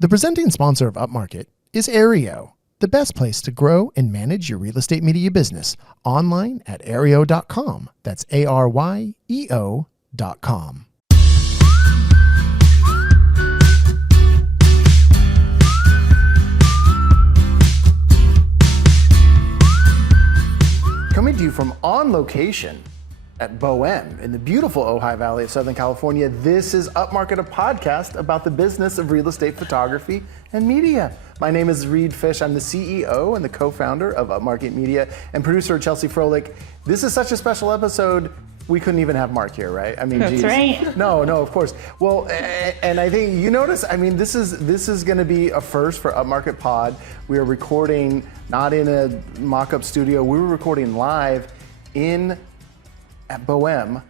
The presenting sponsor of Upmarket is Aereo, the best place to grow and manage your real estate media business online at aereo.com. That's ARYEO.com. Coming to you from On Location at Boheme in the beautiful Ojai Valley of Southern California, this is Upmarket, a podcast about the business of real estate photography and media. My name is Reed Fish. I'm the CEO and the co-founder of Upmarket Media and producer Chelsea Froelich. This is such a special episode. We couldn't even have Mark here, right? I mean, That's right. No, of course. Well, and I think you notice, I mean, this is going to be a first for Upmarket Pod. We are recording not in a mock-up studio. We were recording live at Boheme,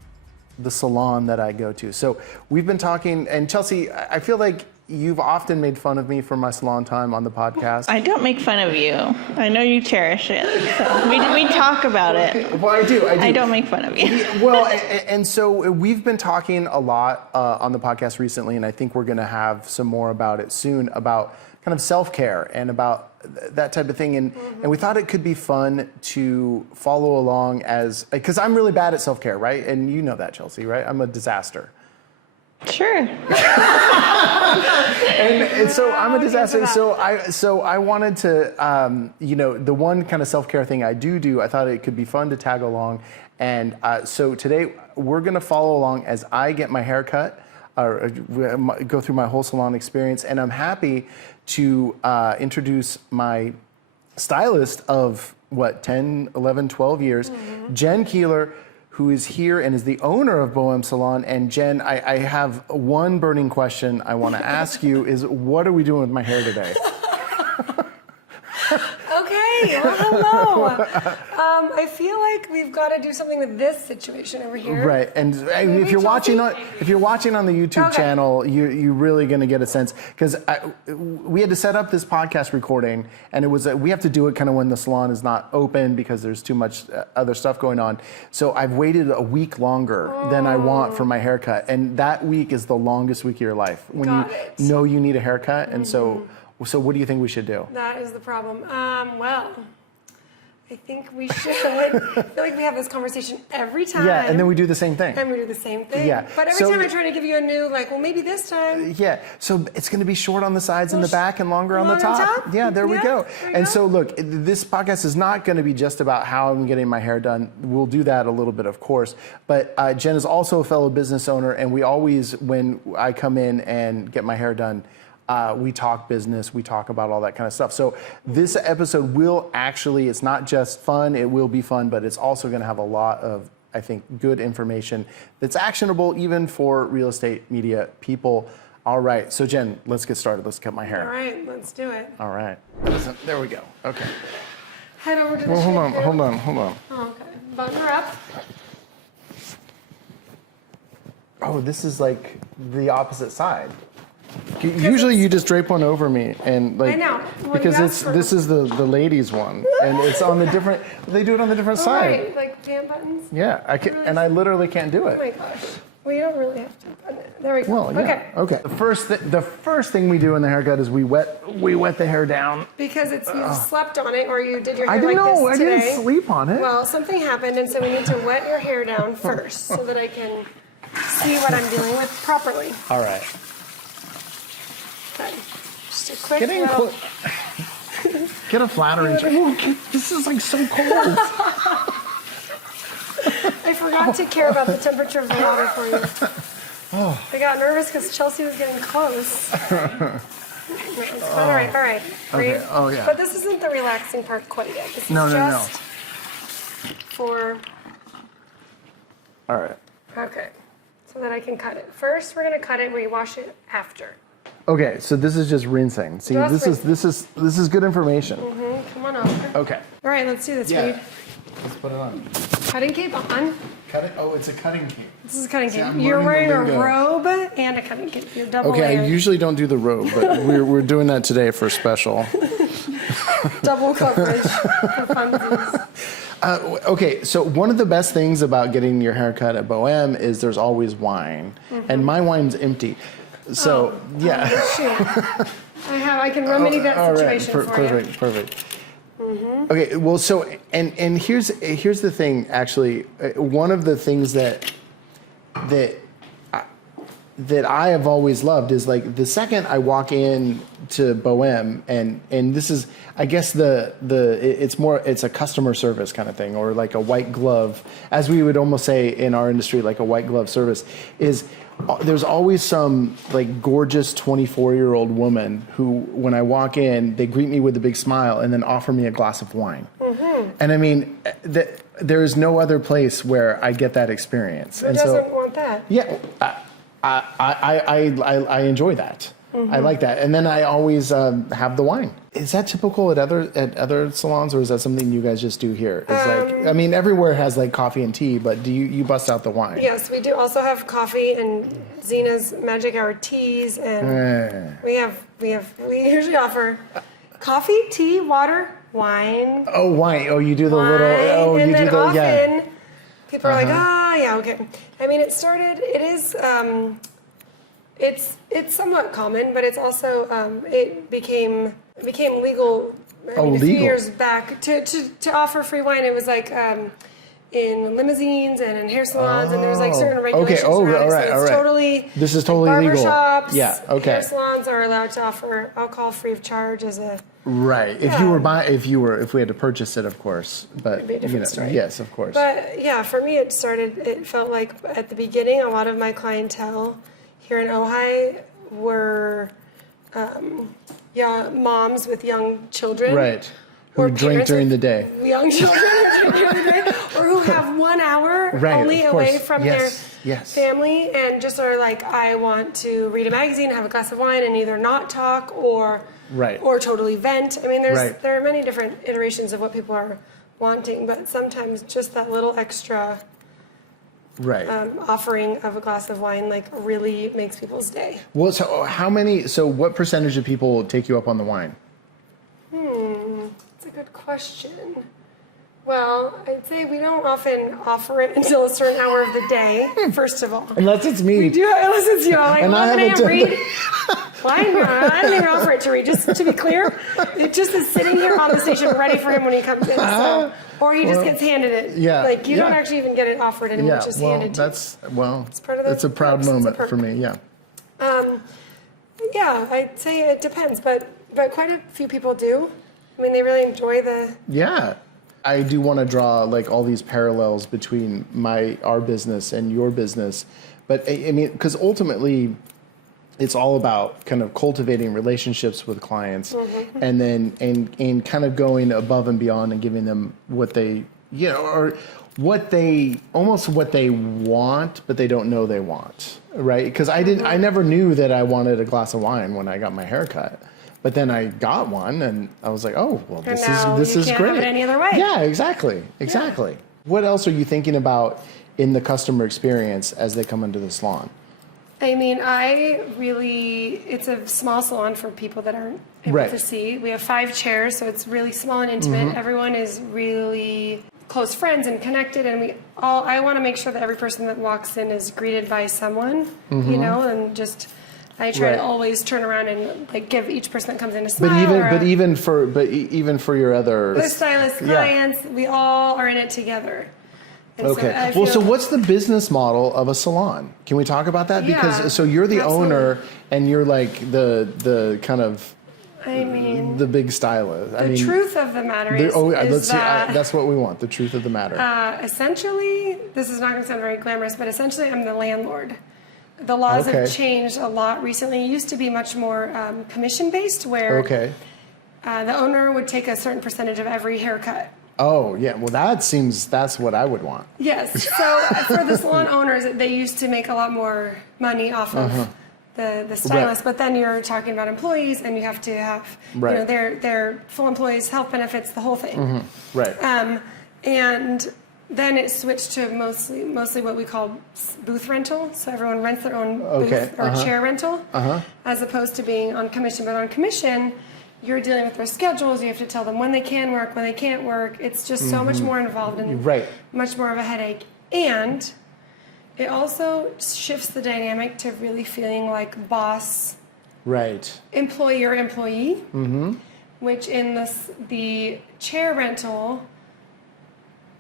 the salon that I go to. So we've been talking, and Chelsea, I feel like you've often made fun of me for my salon time on the podcast. I don't make fun of you. I know you cherish it. So we talk about it. Well, I do. I don't make fun of you. Well, and so we've been talking a lot on the podcast recently, and I think we're going to have some more about it soon, about kind of self-care and about that type of thing. And we thought it could be fun to follow along because I'm really bad at self-care, right? And you know that, Chelsea, right? I'm a disaster. Sure. and so I'm a disaster. So I wanted to, the one kind of self-care thing I do, I thought it could be fun to tag along. And so today we're going to follow along as I get my hair cut, or go through my whole salon experience. And I'm happy to introduce my stylist of 10, 11, 12 years, Jen Keeler, who is here and is the owner of Boheme Salon. And Jen, I have one burning question I want to ask you is, what are we doing with my hair today? Okay, well, hello. I feel like we've got to do something with this situation over here. Right, and if you're watching on the YouTube channel, you're really going to get a sense, because we had to set up this podcast recording, and it was we have to do it kind of when the salon is not open because there's too much other stuff going on. So I've waited a week longer than I want for my haircut, and that week is the longest week of your life when you know you need a haircut, and so what do you think we should do? That is the problem. Well, I think we should. I feel like we have this conversation every time. Yeah, and then we do the same thing. And we do the same thing. Yeah. But every time I try to give you a new, maybe this time. Yeah, so it's going to be short on the sides and the back and longer on the top. Yeah, there we go. So look, this podcast is not going to be just about how I'm getting my hair done. We'll do that a little bit, of course. But Jen is also a fellow business owner, and we always, when I come in and get my hair done, we talk business, we talk about all that kind of stuff. So this episode will actually, it's not just fun, it will be fun, but it's also going to have a lot of, I think, good information that's actionable even for real estate media people. All right, so Jen, let's get started. Let's cut my hair. All right, let's do it. All right. There we go. Okay. Head over to the Well, hold on. Oh, okay. Button her up. Oh, this is like the opposite side. Usually you just drape one over me and I know. Because this is the ladies one and it's on the different. They do it on the different side. Right, like pant buttons. Yeah, I can, and I literally can't do it. Oh my gosh. Well, you don't really have to button it. There we go. Well, yeah. Okay. The first thing we do in the haircut is we wet the hair down. Because you slept on it or you did your hair like this today. I didn't sleep on it. Well, something happened, and so we need to wet your hair down first so that I can see what I'm dealing with properly. All right. Okay. Just a quick little... Get a flattering... Oh, this is like so cold. I forgot to care about the temperature of the water for you. I got nervous because Chelsea was getting close. All right. Okay. Oh, yeah. But this isn't the relaxing part quite yet. This is just for... All right. Okay. So that I can cut it. First, we're going to cut it where you wash it after. Okay, so this is just rinsing. See, this is good information. Come on over. Okay. All right, let's do this, Reed. Let's put it on. Cutting cape on. Cut it. Oh, it's a cutting cape. This is a cutting cape. You're wearing a robe and a cutting cape. You're double layered. I usually don't do the robe, but we're doing that today for a special. Double coverage for funsies. Okay, so one of the best things about getting your hair cut at Boheme is there's always wine, and my wine's empty. So, yeah. I can remedy that all right. situation for you. Perfect. Okay, well, so and here's the thing. Actually, one of the things that I have always loved is like the second I walk in to Boheme, and this is, I guess it's a customer service kind of thing, or like a white glove, as we would almost say in our industry, like a white glove service is. There's always some like gorgeous 24-year-old woman who, when I walk in, they greet me with a big smile and then offer me a glass of wine. And I mean, there is no other place where I get that experience. Who doesn't want that? Yeah, I enjoy that. I like that, and then I always have the wine. Is that typical at other salons, or is that something you guys just do here? It's like, I mean, everywhere has like coffee and tea, but do you bust out the wine? Yes, we do also have coffee and Zena's Magic Hour teas, and we usually offer coffee, tea, water, wine. Oh, wine. Oh, you do the wine, little. Oh, and you then do the often people are like, yeah, okay. I mean, it is. It's somewhat common, but it's also it became legal. A few years back to offer free wine. It was like in limousines and in hair salons, and there was like certain regulations. Okay. Oh, around it. all right. So all it's right. totally. This is totally legal. Barbershops, Yeah. Okay. Hair salons are allowed to offer alcohol free of charge as a. Right. If we had to purchase it, of course. But It'd be a different story. yes, of course. But yeah, for me, it felt like at the beginning, a lot of my clientele here in Ojai were moms with young children. Right. Who drink during the day. Young children who drink during the day, or who have 1 hour only away from their family and just are like, I want to read a magazine, have a glass of wine, and either not talk or totally vent. I mean, there are many different iterations of what people are wanting, but sometimes just that little extra offering of a glass of wine like really makes people's day. Well, so what percentage of people take you up on the wine? That's a good question. Well, I'd say we don't often offer it until a certain hour of the day, first of all. Unless it's me. We do, unless it's you. Like, and 11 a.m. read. Wine? No, I don't even offer it to read. Just to be clear, it just is sitting here on the station ready for him when he comes in. So, or he just gets handed it. Yeah. Like, you don't actually even get it offered anymore. It's just handed to you. It's part of the. It's a proud moment for me, yeah. Yeah, I'd say it depends, but quite a few people do. I mean, they really enjoy the... Yeah. I do want to draw like all these parallels between our business and your business. But I mean, because ultimately it's all about kind of cultivating relationships with clients and then and kind of going above and beyond and giving them what they, or what they want, but they don't know they want, right? Because I never knew that I wanted a glass of wine when I got my hair cut. But then I got one, and I was like, "Oh, well, this is great." Have it any other way. Yeah, exactly. Yeah. What else are you thinking about in the customer experience as they come into the salon? I mean, it's a small salon for people that aren't able to see. We have 5 chairs, so it's really small and intimate. Everyone is really close friends and connected, and I want to make sure that every person that walks in is greeted by someone, and just. I try to always turn around and like give each person that comes in a smile. But even for your other stylist clients, we all are in it together. And okay. So what's the business model of a salon? Can we talk about that? Because you're the owner and you're like the kind of the big stylist. The truth of the matter is that that's what we want. The truth of the matter. Essentially, this is not going to sound very glamorous, but essentially, I'm the landlord. The laws have changed a lot recently. It used to be much more commission-based, where the owner would take a certain percentage of every haircut. Oh, yeah. Well, that's what I would want. Yes. So for the salon owners, they used to make a lot more money off of the stylist. But then you're talking about employees, and you have to have, their full employees, health benefits, the whole thing. Right. And then it switched to mostly what we call booth rental. So everyone rents their own booth or chair rental, as opposed to being on commission. But on commission, you're dealing with their schedules. You have to tell them when they can work, when they can't work. It's just so much more involved and much more of a headache. And it also shifts the dynamic to really feeling like boss Right. employer-employee, which in the chair rental,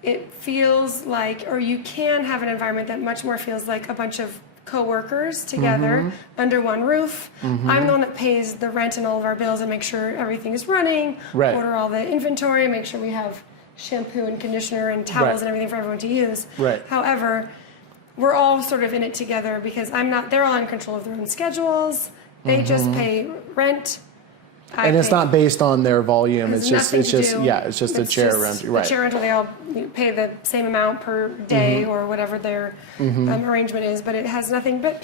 it feels like, or you can have an environment that much more feels like a bunch of co-workers together under one roof. I'm the one that pays the rent and all of our bills and make sure everything is running, order all the inventory, make sure we have shampoo and conditioner and towels and everything for everyone to use. However, we're all sort of in it together because they're all in control of their own schedules. They just pay rent. And it's not based on their volume. It's just a chair rental. Right. The chair rental, they all pay the same amount per day or whatever their arrangement is, but it has nothing. But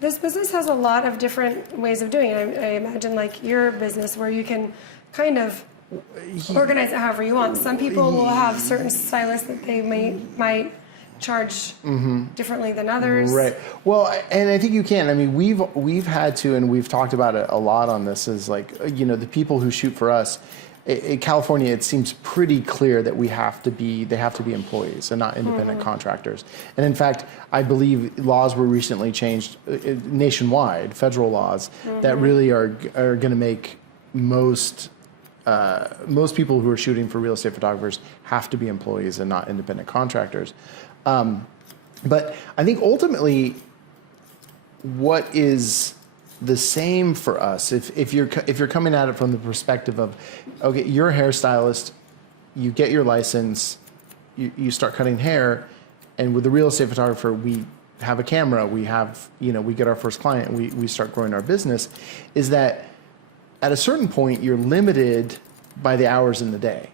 this business has a lot of different ways of doing it. I imagine like your business where you can kind of organize it however you want. Some people will have certain stylists that they might charge differently than others. Right. Well, and I think you can. I mean, we've had to, and we've talked about it a lot on this, is like, the people who shoot for us, in California, it seems pretty clear that they have to be employees and not independent contractors. And in fact, I believe laws were recently changed nationwide, federal laws, that really are going to make most people who are shooting for real estate photographers have to be employees and not independent contractors. But I think ultimately, what is the same for us, if you're coming at it from the perspective of, okay, you're a hairstylist, you get your license, you start cutting hair, and with the real estate photographer, we have a camera, we get our first client, we start growing our business, is that at a certain point you're limited by the hours in the day.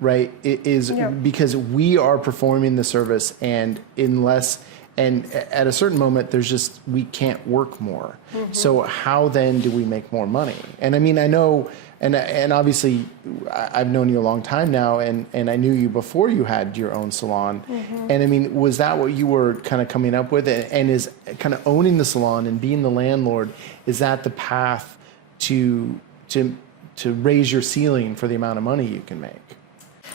Right? It is because we are performing the service, and at a certain moment, we can't work more. So how then do we make more money? And I mean, I know, and obviously I've known you a long time now, and I knew you before you had your own salon. And I mean, was that what you were kind of coming up with? And is kind of owning the salon and being the landlord, is that the path to raise your ceiling for the amount of money you can make?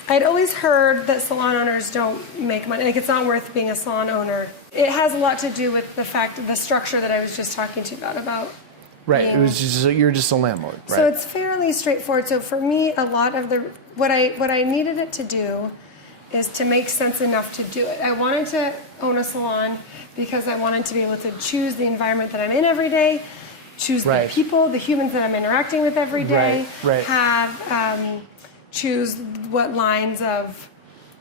I'd always heard that salon owners don't make money. Like, it's not worth being a salon owner. It has a lot to do with the fact of the structure that I was just talking to you about. Right. It was just, you're just a landlord, right? So it's fairly straightforward. So for me, a lot of what I needed it to do is to make sense enough to do it. I wanted to own a salon because I wanted to be able to choose the environment that I'm in every day, choose the people, the humans that I'm interacting with every day, choose what lines of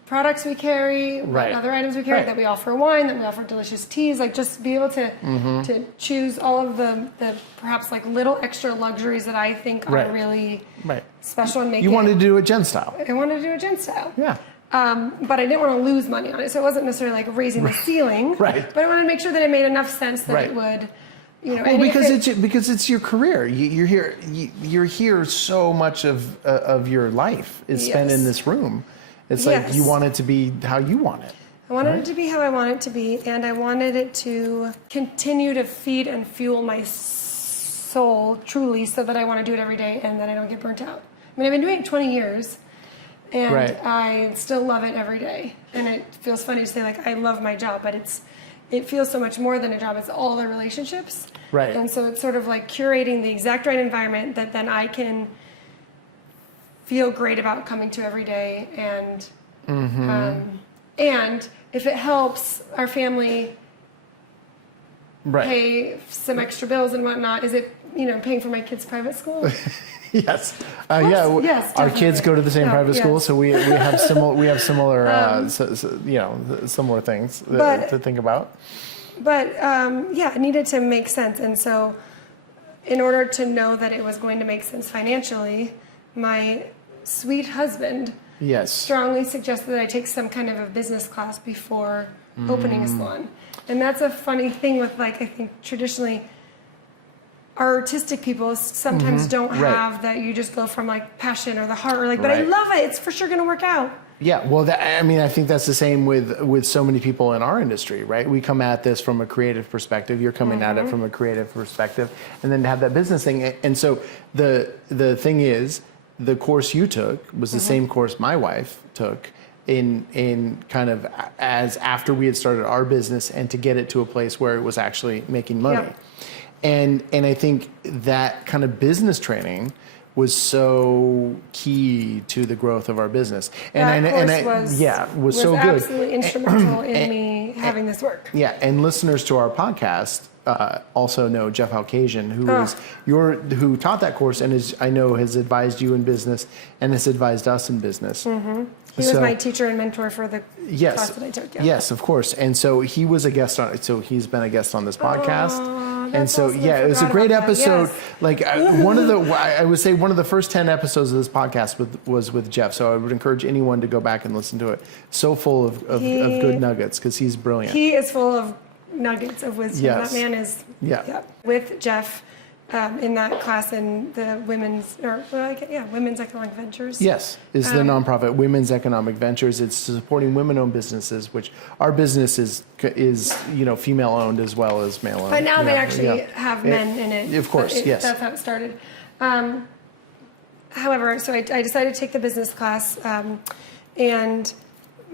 products we carry, what other items we carry, that we offer wine, that we offer delicious teas, like just be able to choose all of the perhaps like little extra luxuries that I think are really special and make You wanted to do it gen style. I wanted to do it gen style. Yeah. But I didn't want to lose money on it, so it wasn't necessarily like raising the ceiling. But I wanted to make sure that it made enough sense that it would, well, because it's your career. You're here. So much of your life is spent in this room. It's like you want it to be how you want it. I wanted it to be how I want it to be, and I wanted it to continue to feed and fuel my soul truly, so that I want to do it every day and that I don't get burnt out. I mean, I've been doing it 20 years, and I still love it every day. And it feels funny to say like I love my job, but it feels so much more than a job. It's all the relationships. And so it's sort of like curating the exact right environment that then I can feel great about coming to every day. And if it helps our family pay some extra bills and whatnot, is it, paying for my kids' private school? Yes. Our kids go to the same private school, so we have similar similar things to think about. But it needed to make sense, and so in order to know that it was going to make sense financially, my sweet husband strongly suggested that I take some kind of a business class before opening a salon. And that's a funny thing with, like, I think traditionally artistic people sometimes don't have that. You just go from like passion or the heart or like, but I love it. It's for sure going to work out. Yeah, well, I think that's the same with so many people in our industry, right? We come at this from a creative perspective. You're coming at it from a creative perspective, and then to have that business thing. And so the thing is, the course you took was the same course my wife took in kind of as after we had started our business, and to get it to a place where it was actually making money. And I think that kind of business training was so key to the growth of our business. And was so good. Absolutely instrumental in me having this work. Yeah, and listeners to our podcast also know Jeff Halkazian, who taught that course and I know has advised you in business and has advised us in business. Mm-hmm. He was my teacher and mentor for the class that I took. Yeah. Yes, of course. And so he was a guest on. So he's been a guest on this podcast. And so, awesome. It was a great episode. Yes. Like I would say one of the first 10 episodes of this podcast was with Jeff. So I would encourage anyone to go back and listen to it. So full of good nuggets because he's brilliant. He is full of nuggets of wisdom. Yes. That man is. Yeah. With Jeff in that class in the women's economic ventures. Yes, is the nonprofit Women's Economic Ventures. It's supporting women-owned businesses, which our business is female owned as well as male owned. But now they actually have men in it. Of course, yes. That's how it started. However, so I decided to take the business class, and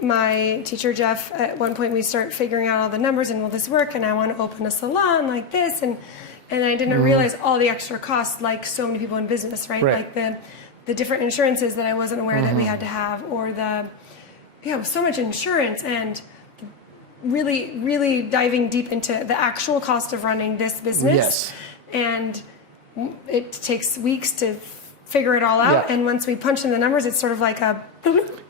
my teacher Jeff, at one point we start figuring out all the numbers and will this work? And I want to open a salon like this, and I didn't realize all the extra costs, like so many people in business, right? Like the different insurances that I wasn't aware that we had to have, or so much insurance, and really, really diving deep into the actual cost of running this business. Yes. And it takes weeks to figure it all out. Yeah. And once we punch in the numbers, it's sort of like a,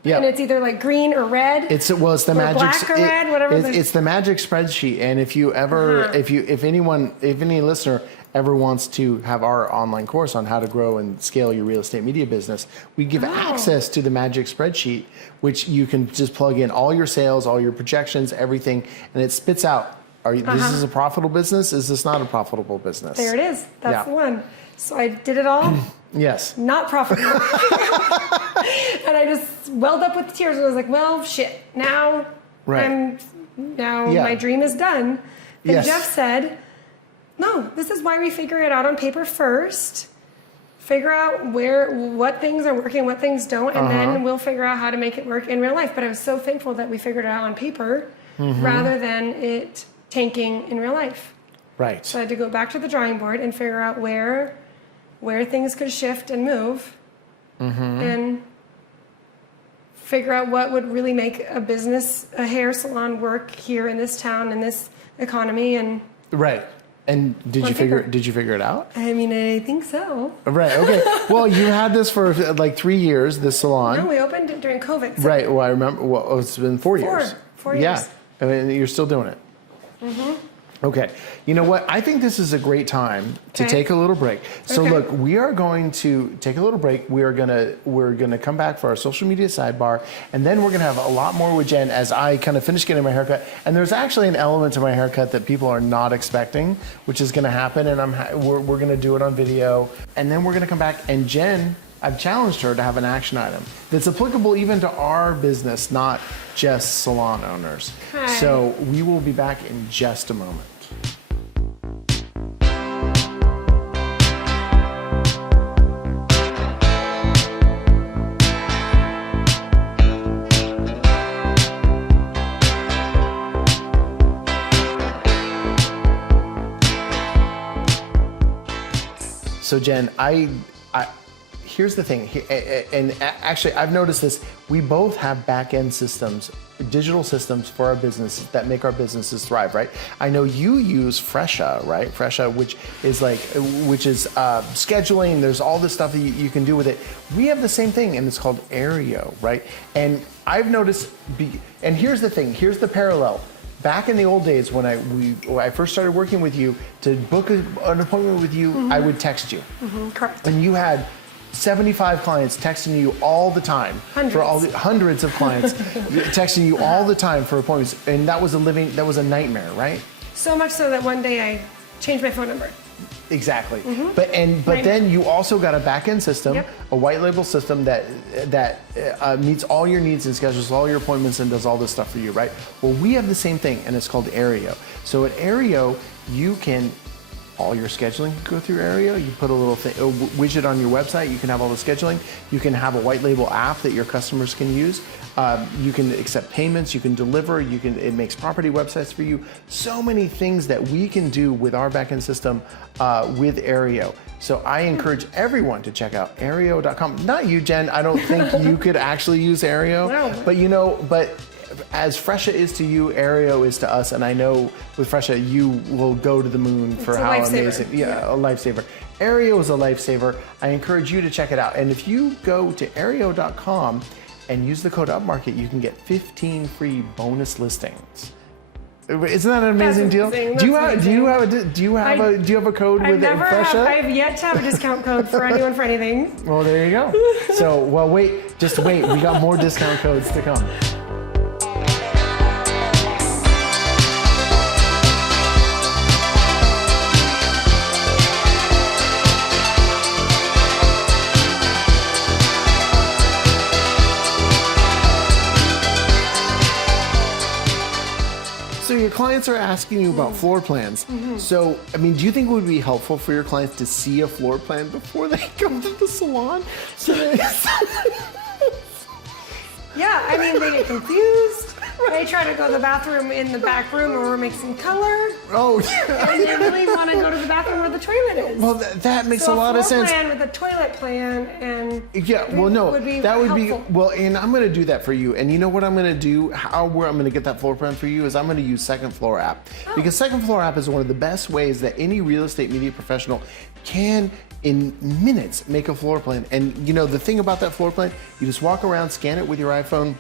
yeah. and it's either like green or red. It's the magic, black or red, whatever. It's the magic spreadsheet. And if you ever, if any listener ever wants to have our online course on how to grow and scale your real estate media business, we give access to the magic spreadsheet, which you can just plug in all your sales, all your projections, everything, and it spits out. This is a profitable business? Is this not a profitable business? There it is. That's the one. So I did it all. Yes. Not profitable. And I just welled up with tears and I was like, well, shit. Now my dream is done. And Jeff said, no, this is why we figure it out on paper first. Figure out what things are working, what things don't, and then we'll figure out how to make it work in real life. But I was so thankful that we figured it out on paper rather than it tanking in real life. Right. So I had to go back to the drawing board and figure out where things could shift and move, and figure out what would really make a hair salon work here in this town, in this economy, and right. And did you figure it out? I mean, I think so. Right. Okay. Well, you had this for like 3 years, this salon. No, we opened it during COVID. So right. Well, I remember. Well, it's been 4 years. 4 years. Yeah. I mean, you're still doing it. Okay. You know what? I think this is a great time to take a little break. So look, we are going to take a little break. We're gonna come back for our social media sidebar, and then we're gonna have a lot more with Jen as I kind of finish getting my haircut. And there's actually an element to my haircut that people are not expecting, which is gonna happen, and we're gonna do it on video. And then we're gonna come back, and Jen, I've challenged her to have an action item that's applicable even to our business, not just salon owners. Hi. So we will be back in just a moment. So Jen, here's the thing, and actually I've noticed this, we both have back-end systems, digital systems for our business that make our businesses thrive, right? I know you use Fresha, right? Fresha, which is scheduling, there's all this stuff that you can do with it. We have the same thing, and it's called Aereo, right? And I've noticed, and here's the thing, here's the parallel. Back in the old days when I first started working with you, to book an appointment with you, I would text you. Correct. And you had 75 clients texting you all the time. Hundreds of clients texting you all the time for appointments. And that was a nightmare, right? So much so that one day I changed my phone number. Exactly. But then you also got a back-end system, a white label system that meets all your needs and schedules all your appointments and does all this stuff for you, right? Well, we have the same thing, and it's called Aereo. So at Aereo, you can all your scheduling can go through Aereo. You put a little widget on your website. You can have all the scheduling. You can have a white label app that your customers can use. You can accept payments. You can deliver. It makes property websites for you. So many things that we can do with our backend system with Aereo. So I encourage everyone to check out Aereo.com. Not you, Jen. I don't think you could actually use Aereo. No. But as Fresha is to you, Aereo is to us, and I know with Fresha you will go to the moon for how amazing. Yeah, a lifesaver. Aereo is a lifesaver. I encourage you to check it out. And if you go to Aereo.com and use the code Upmarket, you can get 15 free bonus listings. Isn't that an amazing deal? Do you have a code with Fresha? I've yet to have a discount code for anyone for anything. Well, there you go. So, just wait. We got more discount codes to come. So your clients are asking you about floor plans. So, I mean, do you think it would be helpful for your clients to see a floor plan before they come to the salon? Yeah, I mean, they get confused. They try to go to the bathroom in the back room where we're mixing color. Oh, yeah. And they really want to go to the bathroom where the toilet is. Well, that makes a lot of sense. So a floor plan with a toilet plan and would be well, and I'm going to do that for you. And you know what I'm going to do? Where I'm going to get that floor plan for you is I'm going to use Second Floor app. Because Second Floor app is one of the best ways that any real estate media professional can in minutes make a floor plan. And you know the thing about that floor plan, you just walk around, scan it with your iPhone,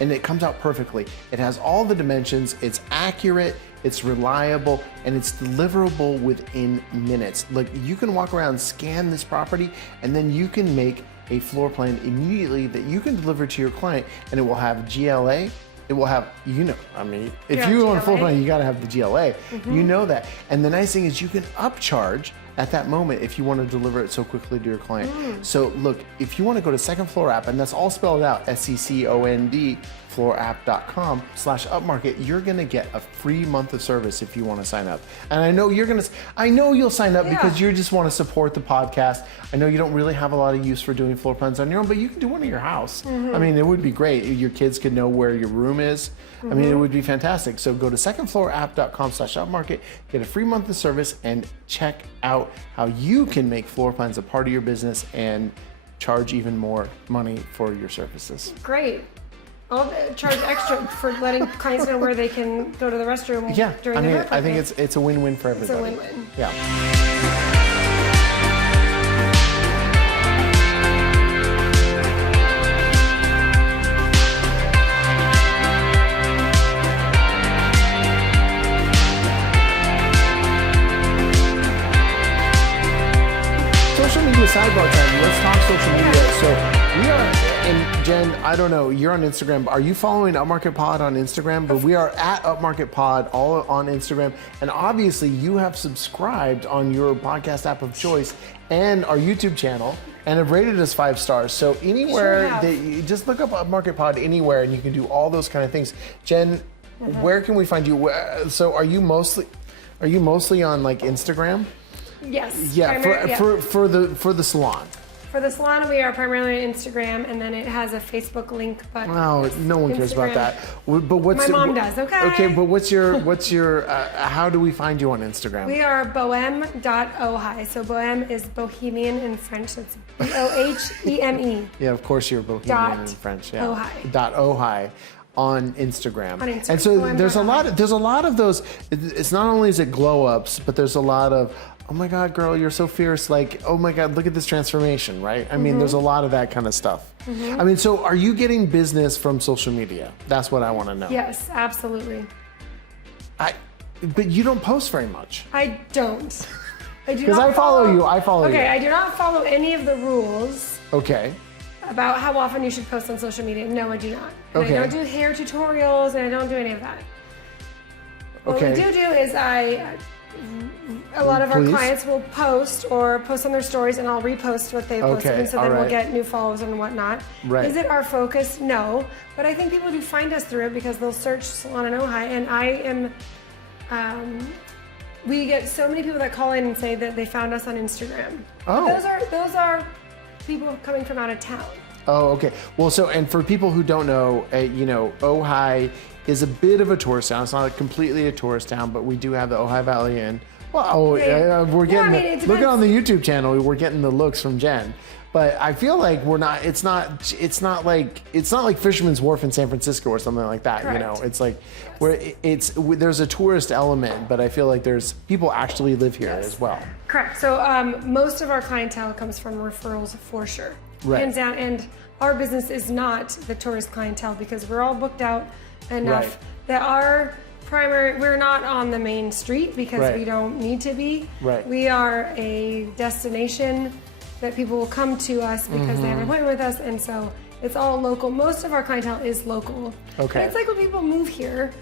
and it comes out perfectly. It has all the dimensions, it's accurate, it's reliable, and it's deliverable within minutes. Like you can walk around, scan this property, and then you can make a floor plan immediately that you can deliver to your client, and it will have GLA. It will have, if you own a floor plan, you gotta have the GLA. You know that. And the nice thing is you can upcharge at that moment if you want to deliver it so quickly to your client. So look, if you want to go to Second Floor app, and that's all spelled out, SECOND, floorapp.com/upmarket, you're going to get a free month of service if you want to sign up. And I know you'll sign up because you just want to support the podcast. I know you don't really have a lot of use for doing floor plans on your own, but you can do one at your house. I mean, it would be great. Your kids could know where your room is. I mean, it would be fantastic. So go to secondfloorapp.com/upmarket, get a free month of service, and check out how you can make floor plans a part of your business and charge even more money for your services. Great. I'll charge extra for letting clients know where they can go to the restroom during their hair. I think it's a win-win for everybody. It's a win-win. Yeah. Social media sidebar time. Let's talk social media. So we are, and Jen, I don't know, you're on Instagram. Are you following Upmarket Pod on Instagram? But we are at Upmarket Pod all on Instagram. And obviously you have subscribed on your podcast app of choice and our YouTube channel and have rated us 5 stars. So anywhere, you just look up Upmarket Pod anywhere and you can do all those kind of things. Jen, where can we find you? So are you mostly on like Instagram? Yes. Yeah, for the salon. For the salon, we are primarily on Instagram, and then it has a Facebook link. But no one cares about that. But my mom does. Okay. Okay, but what's your? How do we find you on Instagram? We are boheme.ojai. So Boheme is Bohemian in French. So it's Boheme. Yeah, of course you're Bohemian in French. Yeah. Ojai. On Instagram. And so there's a lot of those. It's not only is it glow ups, but there's a lot of, oh my God, girl, you're so fierce. Like, oh my God, look at this transformation, right? I mean, there's a lot of that kind of stuff. I mean, so are you getting business from social media? That's what I want to know. Yes, absolutely. But you don't post very much. I don't. Because I follow you. Okay, I do not follow any of the rules. Okay. About how often you should post on social media. No, I do not. And I don't do hair tutorials, and I don't do any of that. What we do is a lot of our clients will post on their stories, and I'll repost what they posted, and so then we'll get new followers and whatnot. Right. Is it our focus? No, but I think people do find us through it because they'll search Salon in Ojai, and I am we get so many people that call in and say that they found us on Instagram. Oh. Those are people coming from out of town. Oh, okay. Well, and for people who don't know, Ojai is a bit of a tourist town. It's not completely a tourist town, but we do have the Ojai Valley Inn. Well, we're getting look on the YouTube channel. We're getting the looks from Jen. But I feel like we're not. It's not like Fisherman's Wharf in San Francisco or something like that. Correct. It's like there's a tourist element, but I feel like there's people actually live here as well. Correct. So most of our clientele comes from referrals for sure, hands down. And our business is not the tourist clientele because we're all booked out enough that our primary. We're not on the main street because we don't need to be. Right. We are a destination that people will come to us because they have an appointment with us, and so it's all local. Most of our clientele is local. Okay. And it's like when people move here,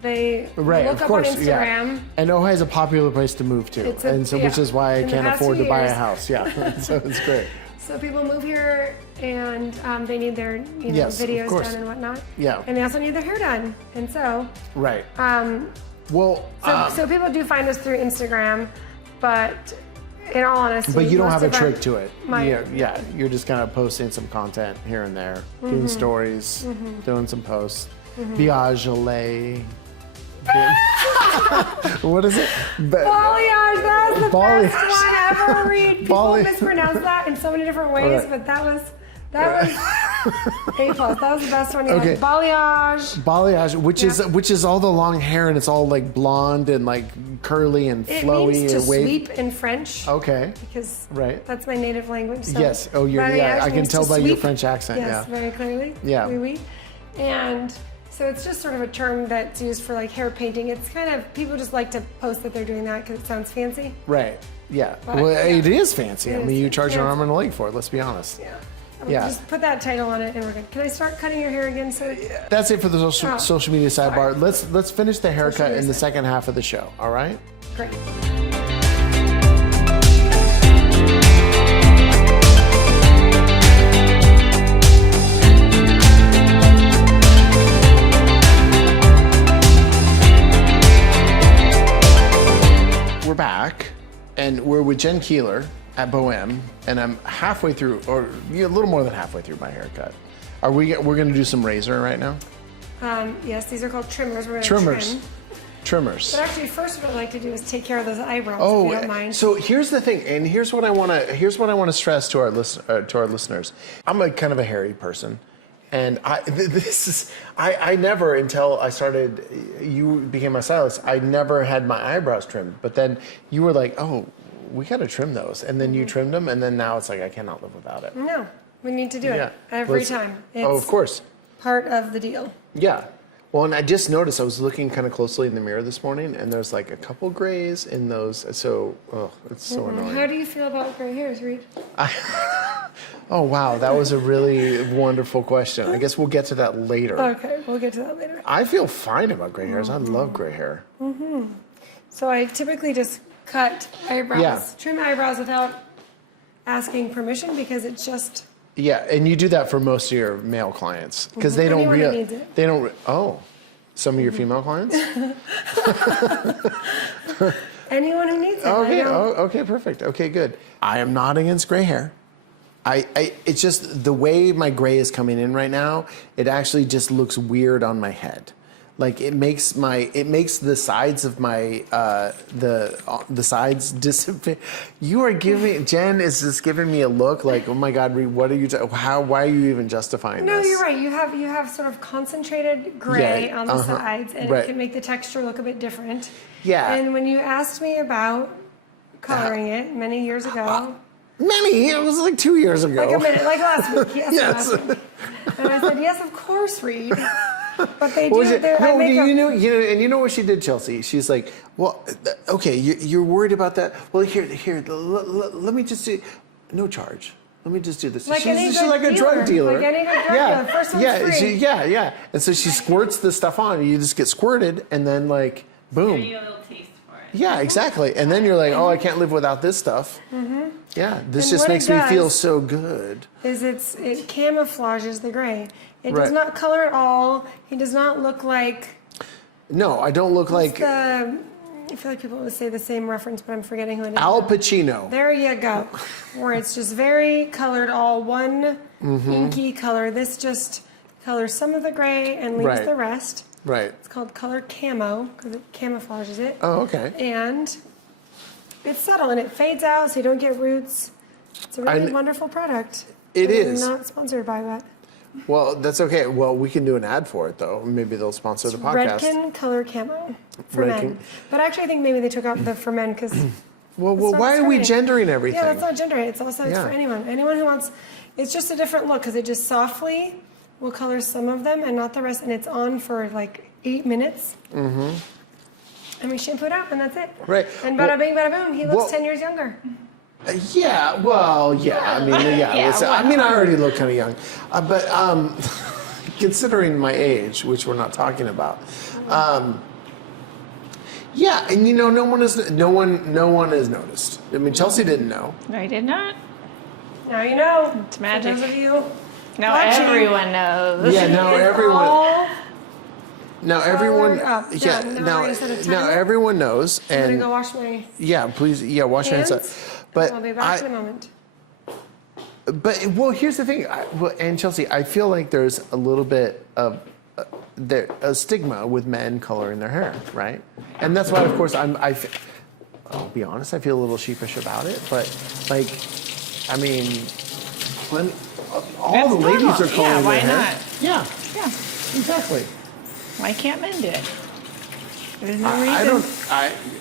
they Right, look of up course, on Instagram. yeah. And Ojai is a popular place to move to, which is why I can't afford to buy a house. Yeah, so it's great. So people move here and they need their videos done and whatnot. Yeah. And they also need their hair done, and so right. So people do find us through Instagram, but in all honesty, but you don't have a trick to it. Yeah, you're just kind of posting some content here and there, doing stories, doing some posts. Biagele. What is it? Balayage. That was the Balayage. best one ever. Read. People mispronounce that in so many different ways, but that was A+. That was the best one. Okay. Balayage, which is all the long hair and it's all like blonde and like curly and flowy. It means to and wavy. sweep in French. Okay. Because that's my native language. So yes. Oh, I can tell by your French accent. Yes, very clearly. Yeah. Oui. And so it's just sort of a term that's used for like hair painting. It's kind of, people just like to post that they're doing that because it sounds fancy. Right. Yeah. But, it is fancy. I mean, you charge an fancy. arm and a leg for it. Let's be honest. Yeah. Yeah. Just put that title on it and we're good. Can I start cutting your hair again? So that's it for the social media sidebar. Sorry. Let's finish the haircut in the second half of the show. All right? Great. We're back, and we're with Jen Keeler at Boheme, and I'm halfway through, or a little more than halfway through my haircut. We're going to do some razor right now? Yes, these are called trimmers. We're going to trim. Trimmers. But actually, first what I'd like to do is take care of those eyebrows, if you don't mind. So here's the thing, and here's what I want to stress to our listeners. I'm a kind of a hairy person, and I never, until I started, you became my stylist, I never had my eyebrows trimmed. But then you were like, oh, we got to trim those, and then you trimmed them, and then now it's like I cannot live without it. No, we need to do it every time. It's of course. Part of the deal. Yeah. Well, and I just noticed, I was looking kind of closely in the mirror this morning, and there's like a couple grays in those. So, it's so annoying. How do you feel about gray hairs, Reed? Oh, wow. That was a really wonderful question. I guess we'll get to that later. Okay, we'll get to that later. I feel fine about gray hairs. I love gray hair. So I typically just cut eyebrows, trim eyebrows without asking permission because it's just... Yeah, and you do that for most of your male clients because they don't some of your female clients? Anyone who needs it. Okay, okay, perfect. Okay, good. I am not against gray hair. It's just the way my gray is coming in right now, it actually just looks weird on my head. Like it makes the sides of my the sides disappear. Jen is just giving me a look like, oh my God, Reed, what are you? Why are you even justifying this? No, you're right. You have sort of concentrated gray on the sides, and it can make the texture look a bit different. Yeah. And when you asked me about coloring it many years ago. It was like 2 years ago. Like a minute, like last week. Yes. Yes. Last week. And I said, yes, of course, Reed. But they do. You know what she did, Chelsea? She's like, well, okay, you're worried about that. Well, here, let me just do, no charge. Let me just do this. Like she's like a drug dealer. Like any good drug dealer. First one's free. Yeah. And so she squirts the stuff on. You just get squirted, and then like, boom. Give you a little taste for it. Yeah, exactly. And then you're like, oh, I can't live without this stuff. Yeah, this just makes me feel so good. It camouflages the gray. It does not color at all. He does not look like... No, I don't look like... I feel like people would say the same reference, but I'm forgetting who it is. Al Pacino. There you go. Where it's just very colored, all one inky color. This just colors some of the gray and leaves the rest. Right. It's called color camo because it camouflages it. Oh, okay. And it's subtle and it fades out so you don't get roots. It's a really wonderful product. It is. Not sponsored by that. Well, that's okay. Well, we can do an ad for it, though. Maybe they'll sponsor the podcast. Redken color camo for men. But actually, I think maybe they took out the for men because... Well, why are we gendering everything? Yeah, that's not gendering. It's also it's for anyone. Anyone who wants... It's just a different look because it just softly will color some of them and not the rest. And it's on for like 8 minutes. Mm-hmm. And we shampoo it out and that's it. Right. And bada bing, bada boom. He looks 10 years younger. Yeah, well, yeah. I mean, listen, I mean, I already look kind of young, but considering my age, which we're not talking about, yeah, and you know, no one has noticed. I mean, Chelsea didn't know. I did not. Now you know. It's magic. For those of you Now watching. everyone knows. Yeah, now everyone. Now everyone. Up. Yeah, now everyone knows. I'm gonna And go wash my please, wash your hands. But I'll be back in a moment. But well, here's the thing, and Chelsea, I feel like there's a little bit of a stigma with men coloring their hair, right? And that's why, of course, I'll be honest, I feel a little sheepish about it. But like, I mean, all the ladies are coloring their hair. Not? Yeah. Yeah. Exactly. Why can't men do it? There's no reason.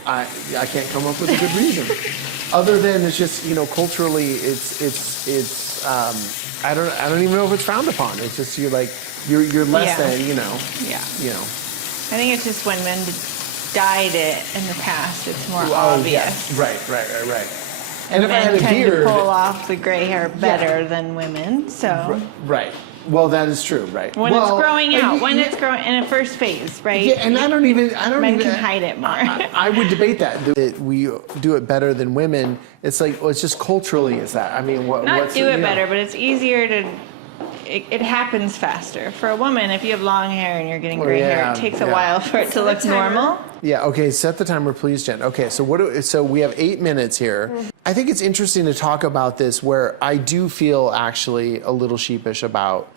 I can't come up with a good reason. Other than it's just, you know, culturally it's I don't even know if it's frowned upon. It's just you're less than, you know. Yeah. You know. I think it's just when men dyed it in the past, it's more obvious. Yeah. Right. And if I had men a tend beard, to pull off the gray hair better than women, so. Right. Well, that is true, right? When it's growing out, it's growing in a first phase, right? Yeah, and Men can hide it more. I would debate that we do it better than women. It's like, well, it's just culturally is that. I mean, Not do it better, but it's easier to. It happens faster for a woman. If you have long hair and you're getting gray hair, it takes a while for it to look normal. Yeah. Okay. Set the timer, please, Jen. Okay. So so we have 8 minutes here. I think it's interesting to talk about this, where I do feel actually a little sheepish about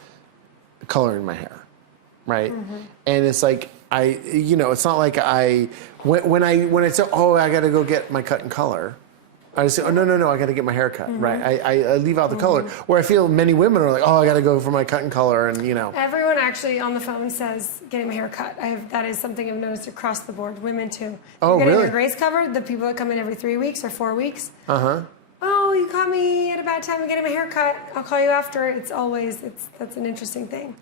coloring my hair, right? And it's like it's not like when I say, oh, I got to go get my cut and color, I say, oh no, I got to get my hair cut, right? I leave out the color. Where I feel many women are like, oh, I got to go for my cut and color, and you know. Everyone actually on the phone says getting my hair cut. That is something I've noticed across the board. Women too. Oh, getting really? their grays covered. The people that come in every 3 weeks or 4 weeks. Oh, you caught me at a bad time. I'm getting my hair cut. I'll call you after. That's an interesting thing.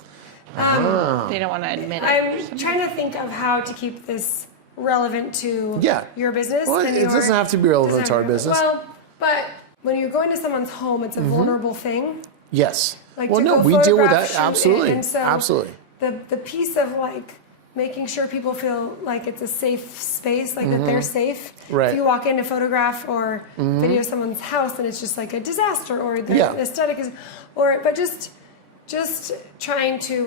They don't want to admit it. I'm trying to think of how to keep this relevant to your business. Well, and it doesn't have to be relevant to our business. Well, but when you're going to someone's home, it's a vulnerable thing. Yes. Like well, to no, go we deal with photograph, that. shoot, Absolutely. and so Absolutely. The piece of like making sure people feel like it's a safe space, like that they're safe. Right. If you walk in to photograph or video someone's house and it's just like a disaster, or the aesthetic is, but just trying to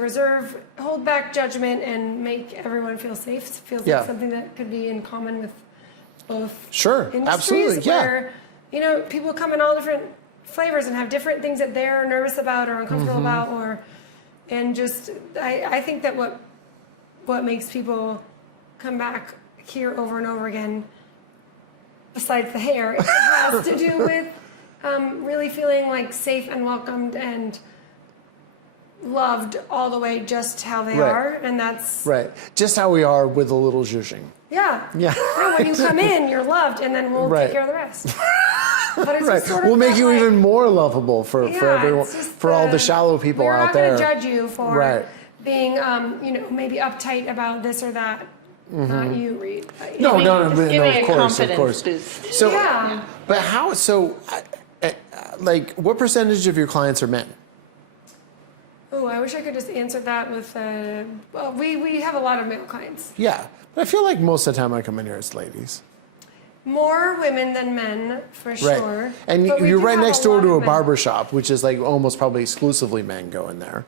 hold back judgment and make everyone feel safe feels like something that could be in common with both industries. Absolutely, where, people come in all different flavors and have different things that they're nervous about or uncomfortable about, I think that what makes people come back here over and over again, besides the hair, it has to do with really feeling like safe and welcomed and loved all the way just how they are, and that's just how we are with a little zhuzhing. Yeah. When you come in, you're loved, and then we'll take care of the rest. But it's just sort of we'll make you even more lovable for everyone, for all the shallow people out there. We're not going to judge you for being, maybe uptight about this or that. Not you, Reed. No, of course. Boost. So, but how? So, what percentage of your clients are men? Oh, I wish I could just answer that with. We have a lot of male clients. Yeah, but I feel like most of the time I come in here, it's ladies. More women than men, for sure. And you're right next door to a barber shop, which is like almost probably exclusively men go in there.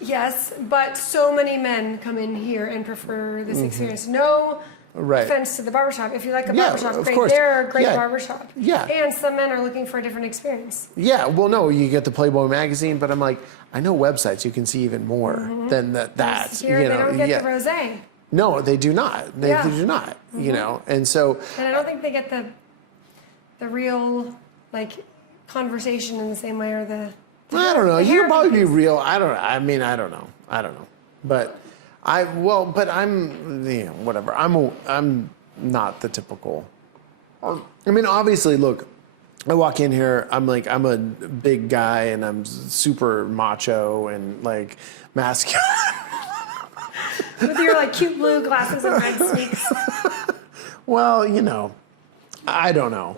Yes, but so many men come in here and prefer this experience. No offense to the barbershop. If you like a barbershop, of great. course. They're a great barbershop. Yeah. And some men are looking for a different experience. Yeah, well, no, you get the Playboy magazine, but I'm like, I know websites you can see even more than that. Here, they don't get the rosé. No, they do not. They do not, you know, and so. And I don't think they get the real, like, conversation in the same way, or the I don't know. You could probably be real. I don't know. I mean, I don't know. But I'm, you know, whatever. I'm not the typical. I mean, obviously, look, I walk in here, I'm a big guy and I'm super macho and like masculine. With your like cute blue glasses and red sneaks. Well, you know, I don't know.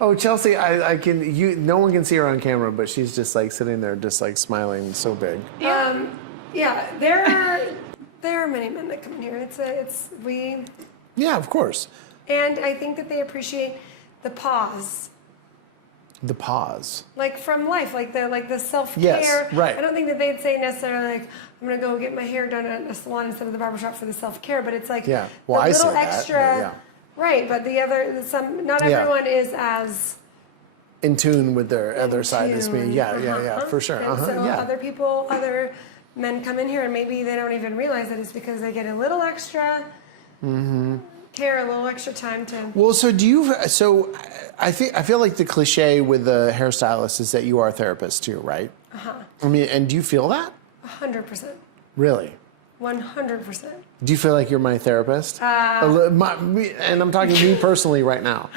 Oh, Chelsea, I can. No one can see her on camera, but she's just like sitting there, just like smiling so big. Yeah, there are many men that come in here. We. Yeah, of course. And I think that they appreciate the pause. The pause. Like from life, like the self-care. Yes, right. I don't think that they'd say necessarily like, I'm gonna go get my hair done at a salon instead of the barbershop for the self-care, but it's like yeah. Well, the I little say extra. That, yeah. Right, but not everyone is as in tune with their other side as me. Yeah, for sure. And so other men come in here and maybe they don't even realize that it's because they get a little extra care, a little extra time to. Well, I feel like the cliche with the hairstylist is that you are a therapist too, right? I mean, and do you feel that? 100%. Really? 100%. Do you feel like you're my therapist? And I'm talking to me personally right now.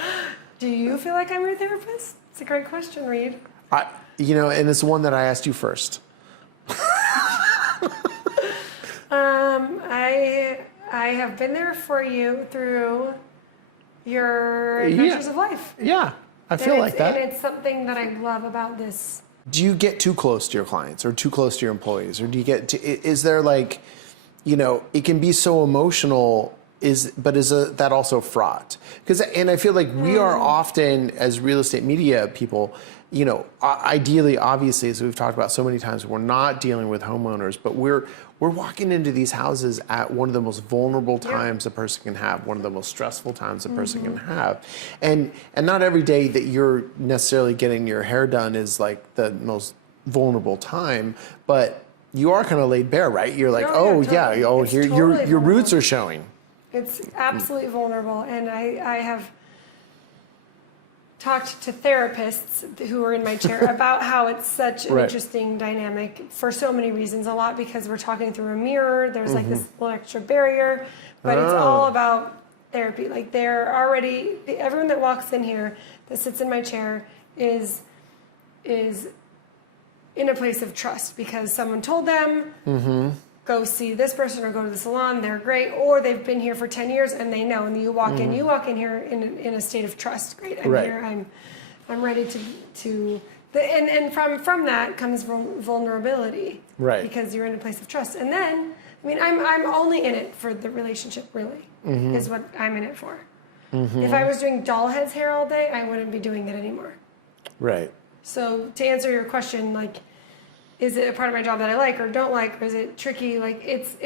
Do you feel like I'm your therapist? It's a great question, Reed. And it's the one that I asked you first. I have been there for you through your adventures of life. Yeah, I feel like that. And it's something that I love about this. Do you get too close to your clients or too close to your employees? Or do you is there like, you know, it can be so emotional, but is that also fraught? And I feel like we are often, as real estate media people, you know, ideally, obviously, as we've talked about so many times, we're not dealing with homeowners, but we're walking into these houses at one of the most vulnerable times a person can have, one of the most stressful times a person can have. And not every day that you're necessarily getting your hair done is like the most vulnerable time, but you are kind of laid bare, right? You're like, your roots are showing. It's absolutely vulnerable. And I have talked to therapists who are in my chair about how it's such an interesting dynamic for so many reasons. A lot because we're talking through a mirror. There's like this little extra barrier, but it's all about therapy. Like everyone that walks in here that sits in my chair is in a place of trust because someone told them, go see this person or go to the salon, they're great, or they've been here for 10 years and they know, and you walk in here in a state of trust. Great, I'm here, I'm ready and from that comes vulnerability. Right. Because you're in a place of trust. And then, I mean, I'm only in it for the relationship, really, is what I'm in it for. If I was doing doll heads hair all day, I wouldn't be doing it anymore. Right. So to answer your question, like, is it a part of my job that I like or don't like, or is it tricky? Like, it's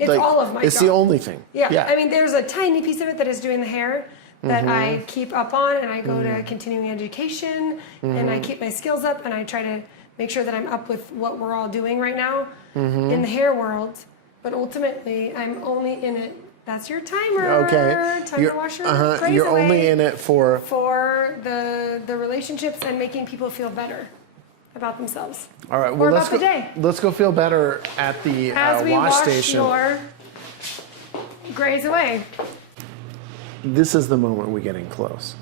like, all of my It's job. the only thing. Yeah. I mean, there's a tiny piece of it that is doing the hair that I keep up on, and I go to continuing education, and I keep my skills up, and I try to make sure that I'm up with what we're all doing right now in the hair world. But ultimately, I'm only in it. That's your timer. Okay. Time to wash your grays You're away only in it for the relationships and making people feel better about themselves. All right. Well, let's go feel better at the as we wash wash station. your grays away. This is the moment we're getting close.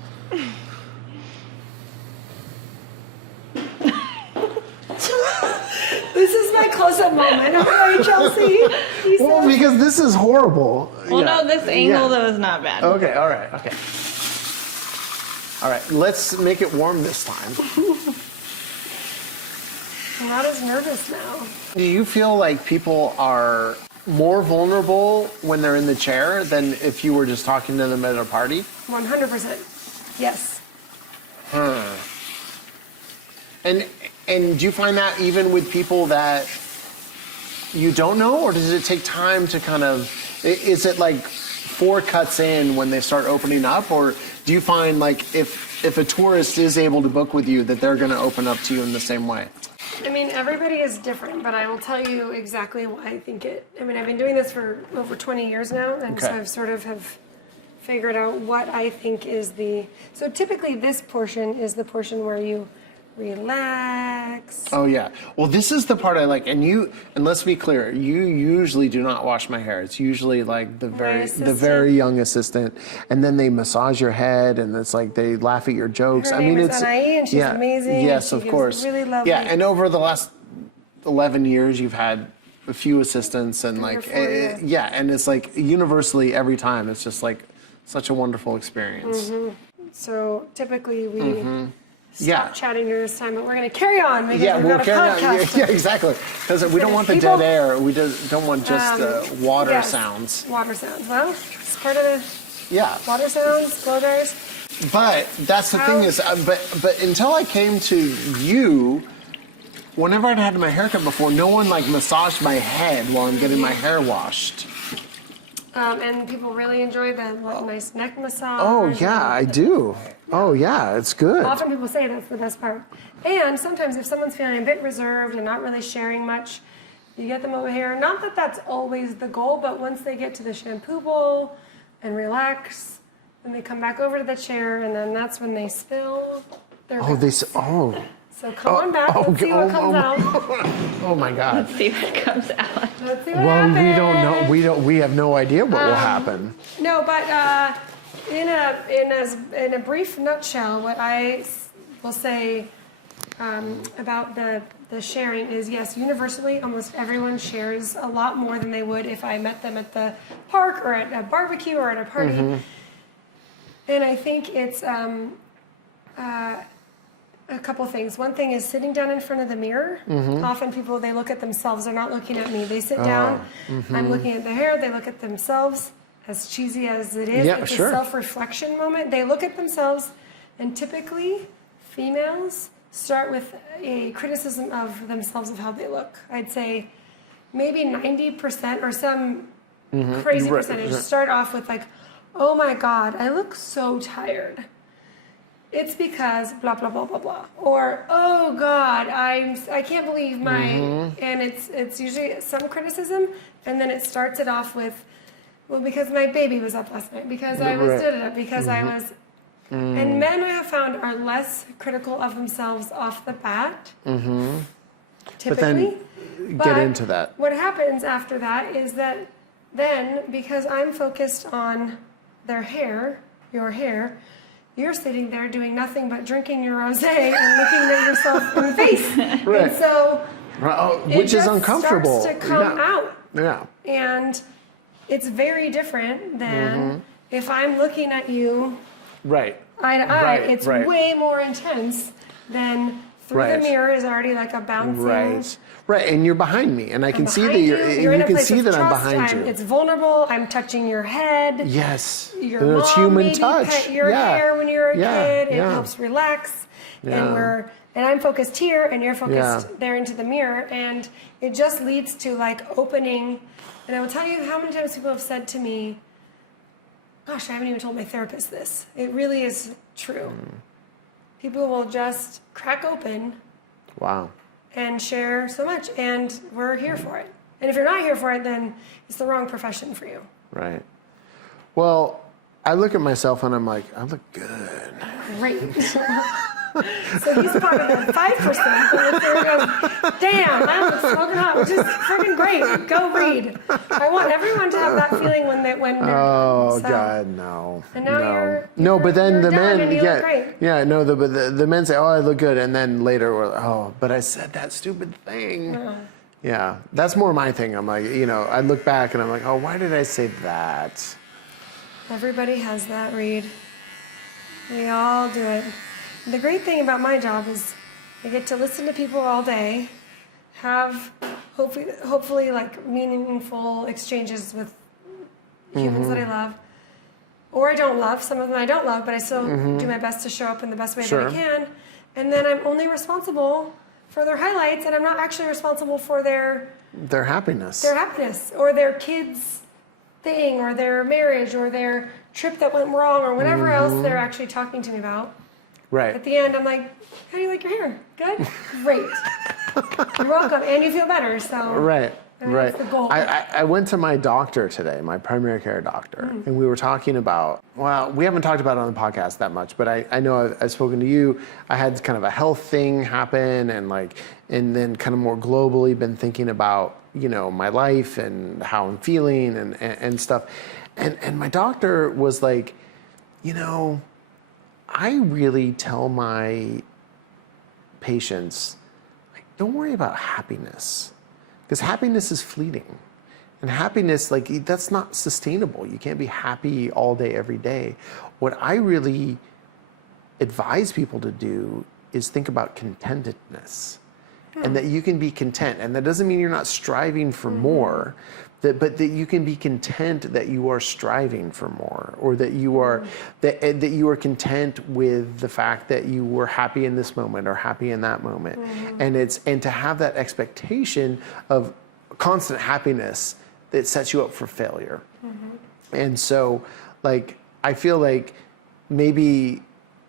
This is my close-up moment. All right, Chelsea. Well, because this is horrible. Well, no, this angle though is not bad. Okay. All right. Okay. All right. Let's make it warm this time. I'm not as nervous now. Do you feel like people are more vulnerable when they're in the chair than if you were just talking to them at a party? 100%. Yes. And do you find that even with people that you don't know, or does it take time to kind of Is it like 4 cuts in when they start opening up, or do you find like if a tourist is able to book with you that they're going to open up to you in the same way? I mean, everybody is different, but I will tell you exactly why I think it. I mean, I've been doing this for over 20 years now, and so I've sort of have figured out what I think is the. So typically, this portion is the portion where you relax. Oh yeah. Well, this is the part I like, and let's be clear, you usually do not wash my hair. It's usually like the very young assistant, and then they massage your head, and it's like they laugh at your jokes. Her name is Ojai, and she's amazing. Yes, and of course. Really lovely. Yeah, and over the last 11 years, you've had a few assistants, and like and it's like universally every time, it's just like such a wonderful experience. Mm-hmm. So typically we. Stop chatting during this time, but we're going to carry on because we've got a podcast. Yeah, exactly. Because we don't want the dead air. We don't want just water sounds. Water sounds. Well, it's part of the water sounds, blow dryers. But that's the thing is, but until I came to you, whenever I'd had my haircut before, no one like massaged my head while I'm getting my hair washed. And people really enjoy the nice neck massage. Oh yeah, I do. Oh yeah, it's good. Often people say that's the best part. And sometimes if someone's feeling a bit reserved and not really sharing much, you get them over here. Not that that's always the goal, but once they get to the shampoo bowl and relax, then they come back over to the chair, and then that's when they spill their So come on back, let's see what comes out. Oh my God. Let's see what comes out. Let's see what happens. We don't know. We have no idea what will happen. No, but in a brief nutshell, what I will say about the sharing is, yes, universally, almost everyone shares a lot more than they would if I met them at the park or at a barbecue or at a party. Mm-hmm. And I think it's a couple things. One thing is sitting down in front of the mirror. Mm-hmm. Often people, they look at themselves. They're not looking at me. They sit down. Mm-hmm. I'm looking at their hair. They look at themselves. As cheesy as it is, it's a self-reflection moment. They look at themselves, and typically, females start with a criticism of themselves of how they look. I'd say maybe 90% or some crazy percentage start off with like, oh my God, I look so tired. It's because blah, blah, blah, blah, blah. Or, oh God, I can't believe my, and it's usually some criticism, and then it starts it off with, well, because my baby was up last night, because I was because I was, and men I have found are less critical of themselves off the bat, typically. But then get into that. What happens after that is that then, because I'm focused on their hair, your hair, you're sitting there doing nothing but drinking your rosé and looking at yourself in the face. Right. And so, which is uncomfortable. Starts to come out. Yeah. And it's very different than if I'm looking at you eye to eye. It's way more intense than through the mirror is already like a bouncing. Right, and you're behind me, and I can see that you're in a place of trust. I'm behind you. It's vulnerable. I'm touching your head. Yes, your mom it's human maybe touch. Pet your hair when you're a kid. It helps relax, and I'm focused here, and you're focused there into the mirror, and it just leads to like opening. And I will tell you how many times people have said to me, "Gosh, I haven't even told my therapist this." It really is true. People will just crack open. Wow. And share so much, and we're here for it. And if you're not here for it, then it's the wrong profession for you. Right. Well, I look at myself and I'm like, I look good. Great. So he's part of the 5%, but if there goes, damn, I look smoking hot, which is freaking great. Go read. I want everyone to have that feeling when they're God, no. And now but then the men, the men say, oh, I look good, and then later, but I said that stupid thing. Yeah, that's more my thing. I'm like, I look back and I'm like, oh, why did I say that? Everybody has that, Reed. We all do it. The great thing about my job is I get to listen to people all day, have hopefully like meaningful exchanges with humans that I love, or I don't love. Some of them I don't love, but I still do my best to show up in the best way that I can. And then I'm only responsible for their highlights, and I'm not actually responsible for their happiness. Their happiness or their kids' thing or their marriage or their trip that went wrong or whatever else they're actually talking to me about. Right. At the end, I'm like, how do you like your hair? Good? Great. You're welcome. And you feel better, so. Right. Right. That's the goal. I went to my doctor today, my primary care doctor, and we were talking about, well, we haven't talked about it on the podcast that much, but I know I've spoken to you. I had kind of a health thing happen and then kind of more globally been thinking about, my life and how I'm feeling and stuff. And my doctor was like, I really tell my patients, don't worry about happiness. Because happiness is fleeting. And happiness, that's not sustainable. You can't be happy all day, every day. What I really advise people to do is think about contentedness. And that you can be content. And that doesn't mean you're not striving for more, but that you can be content that you are striving for more, or that you are that you are content with the fact that you were happy in this moment or happy in that moment. And to have that expectation of constant happiness that sets you up for failure. And so I feel like maybe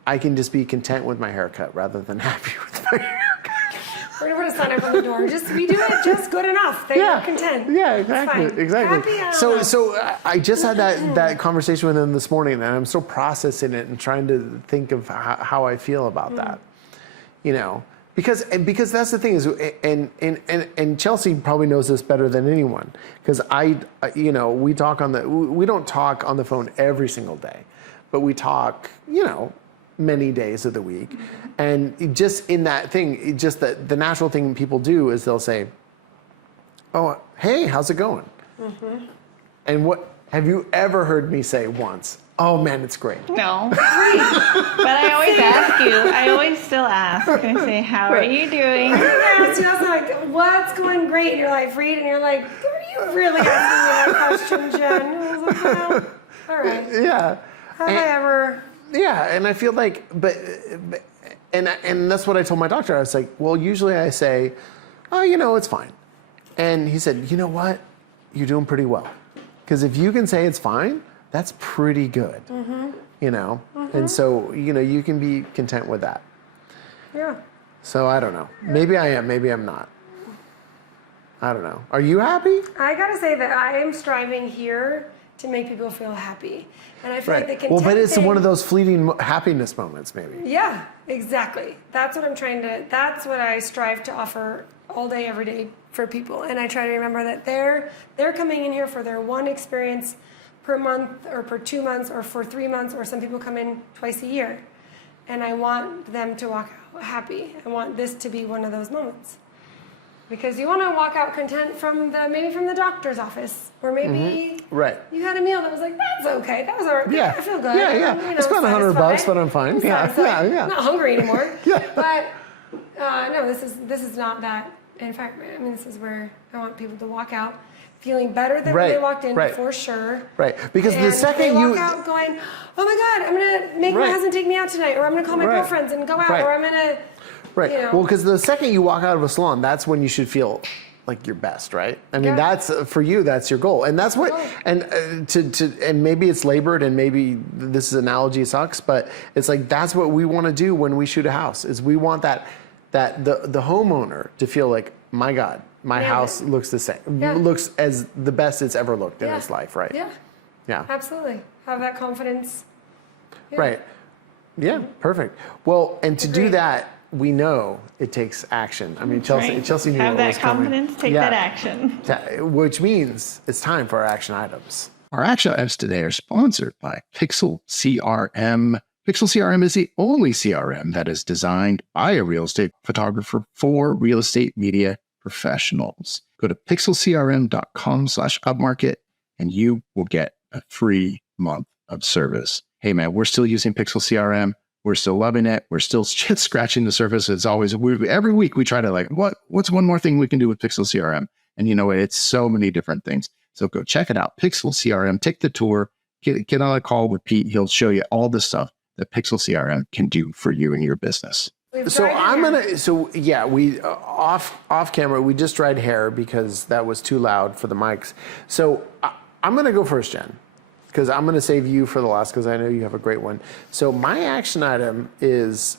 I can just be content with my haircut rather than happy with my haircut. We're gonna put a sign up on the door. We do it just good enough. You're content. Yeah, exactly. Exactly. Happy So I just had that conversation with him this morning, and I'm still processing it and trying to think of how I feel about that. Because that's the thing is, and Chelsea probably knows this better than anyone. Because we don't talk on the phone every single day, but we talk, many days of the week. And just in that thing, just the natural thing people do is they'll say, oh, hey, how's it going? And what have you ever heard me say once? Oh man, it's great. No. But I always ask you. I always still ask. I say, how are you doing? Yeah, so I was like, what's going great in your life, Reed? And you're like, are you really asking me that question, Jen? And I was like, well, all right. Yeah. Have I ever... Yeah, and I feel like, and that's what I told my doctor. I was like, well, usually I say, oh, it's fine. And he said, you know what? You're doing pretty well. Because if you can say it's fine, that's pretty good. And so, you can be content with that. Yeah. So I don't know. Maybe I am, maybe I'm not. I don't know. Are you happy? I gotta say that I am striving here to make people feel happy. And I feel like the content Well, but it's thing, one of those fleeting happiness moments, maybe. Yeah, exactly. That's what that's what I strive to offer all day, every day for people. And I try to remember that they're coming in here for their one experience per month or per 2 months or for 3 months, or some people come in twice a year. And I want them to walk out happy. I want this to be one of those moments. Because you want to walk out content maybe from the doctor's office, or maybe you had a meal that was like, that's okay, that was all right. Yeah, I feel good. Yeah. I spent $100, but I'm fine. Yeah. I'm not hungry anymore. But no, this is not that. In fact, this is where I want people to walk out feeling better than when they walked in, for sure. Right. Because the second they walk out going, oh my God, I'm gonna make my husband take me out tonight, or I'm gonna call my girlfriends and go out, or I'm gonna. Right. Well, because the second you walk out of a salon, that's when you should feel like your best, right? That's for you. That's your goal, and that's what. And and maybe it's labored, and maybe this analogy sucks, but it's like that's what we want to do when we shoot a house. Is we want the homeowner to feel like, my God, my house looks the same, looks as the best it's ever looked in its life, right? Yeah. Absolutely. Have that confidence. Right. Yeah. Perfect. Well, and to do that, we know it takes action. Chelsea knew have what was that confidence, take that action. Which means it's time for our action items. Our action items today are sponsored by Pixel CRM. Pixel CRM is the only CRM that is designed by a real estate photographer for real estate media professionals. Go to pixelcrm.com/upmarket and you will get a free month of service. Hey man, we're still using Pixel CRM. We're still loving it. We're still just scratching the surface. It's always every week we try to what's one more thing we can do with Pixel CRM? And it's so many different things. So go check it out. Pixel CRM, take the tour, get on a call with Pete. He'll show you all the stuff that Pixel CRM can do for you and your business. We off camera, we just dried hair because that was too loud for the mics. So I'm going to go first, Jen, because I'm going to save you for the last because I know you have a great one. So my action item is,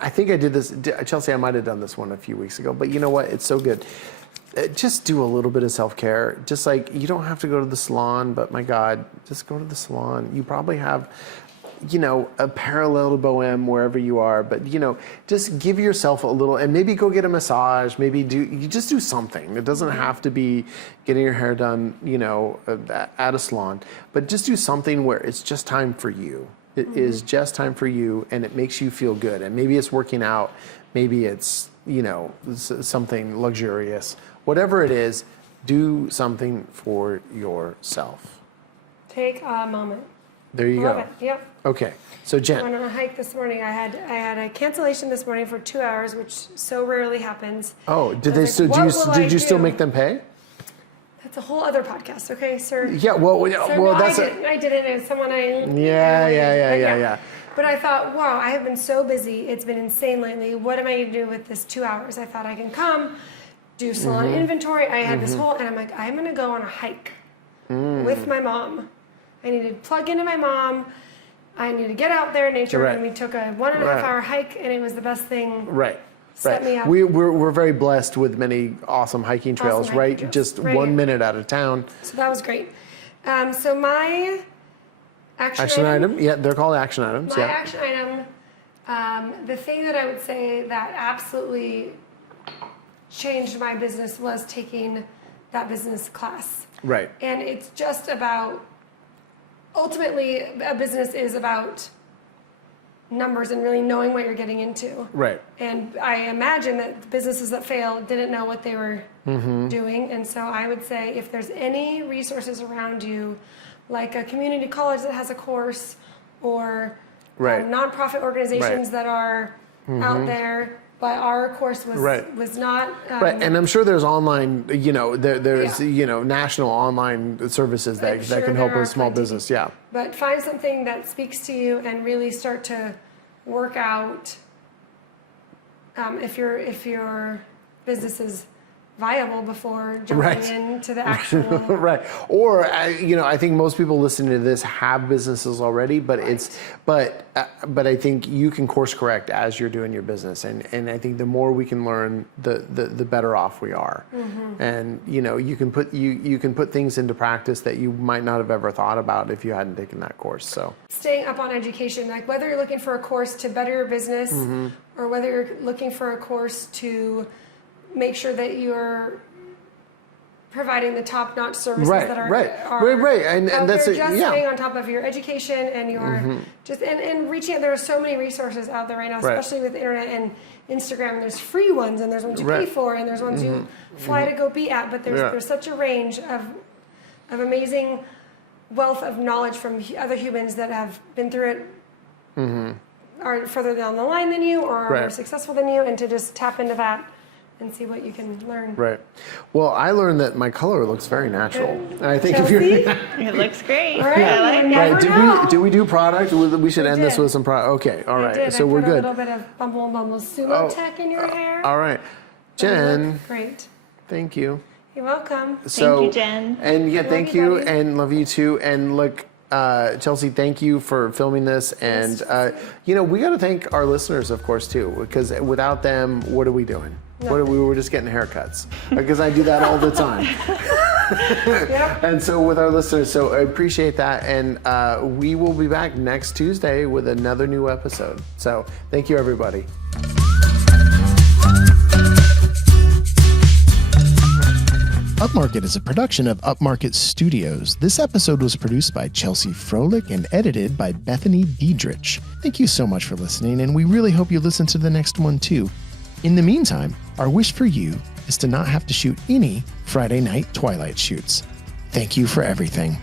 I think I did this, Chelsea, I might have done this one a few weeks ago, but you know what? It's so good. Just do a little bit of self-care. Just like, you don't have to go to the salon, but my God, just go to the salon. You probably have, a parallel to Boheme wherever you are, but just give yourself a little, and maybe go get a massage, you just do something. It doesn't have to be getting your hair done, at a salon, but just do something where it's just time for you. It is just time for you, and it makes you feel good. And maybe it's working out, maybe it's, something luxurious. Whatever it is, do something for yourself. Take a moment. There you Love go. it. Yep. Okay. So Jen. I went on a hike this morning. I had a cancellation this morning for 2 hours, which so rarely happens. Oh, did they still? Did you still make them pay? That's a whole other podcast, okay, sir? Yeah. Well, no, that's. I didn't. It was someone I. Yeah. But I thought, wow, I have been so busy. It's been insane lately. What am I going to do with this 2 hours? I thought I can come, do salon inventory. I had this whole, and I'm like, I'm going to go on a hike with my mom. I need to plug into my mom. I need to get out there in nature. Right. And we took a 1.5 hour hike, and it was the best thing. Right. Set me up. We're very blessed with many awesome hiking trails, Awesome hiking trails. Just Right 1 here. minute out of town. So that was great. So my Action item. Yeah, they're called action items. My action item, the thing that I would say that absolutely changed my business was taking that business class. Right. And it's just about, ultimately, a business is about numbers and really knowing what you're getting into. Right. And I imagine that businesses that fail didn't know what they were doing. And so I would say if there's any resources around you, like a community college that has a course, or nonprofit organizations that are out there, but our course was not. Right, and I'm sure there's online, there's national online services that can help with small business. Yeah. But find something that speaks to you and really start to work out if your business is viable before jumping into the actual right. Or I think most people listening to this have businesses already, but but I think you can course correct as you're doing your business, and I think the more we can learn, the better off we are. And you can put things into practice that you might not have ever thought about if you hadn't taken that course. So staying up on education, like whether you're looking for a course to better your business or whether you're looking for a course to make sure that you're providing the top-notch services that are and that's just staying on top of your education and your just and reaching out. There are so many resources out there right now, especially with the internet and Instagram. There's free ones and there's ones you pay for and there's ones you fly to go be at, but there's such a range of amazing wealth of knowledge from other humans that have been through it, are further down the line than you or are more successful than you, and to just tap into that and see what you can learn. Right. Well, I learned that my color looks very natural. And I think Chelsea? It looks great. All right, I like it. Do we do product? We should end this with some product. Okay. All right. So we're good. A little bit of Bumble Sumo Tech in your hair. All right. Jen. Great. Thank you. You're welcome. Thank you, Jen. And thank you, buddy. and love you too. And look, Chelsea, thank you for filming this. And we got to thank our listeners, of course, too, because without them, what are we doing? We were just getting haircuts, because I do that all the time. And so with our listeners, so I appreciate that. And we will be back next Tuesday with another new episode. So thank you, everybody. Upmarket is a production of Upmarket Studios. This episode was produced by Chelsea Froelich and edited by Bethany Diedrich. Thank you so much for listening, and we really hope you listen to the next one too. In the meantime, our wish for you is to not have to shoot any Friday night Twilight shoots. Thank you for everything.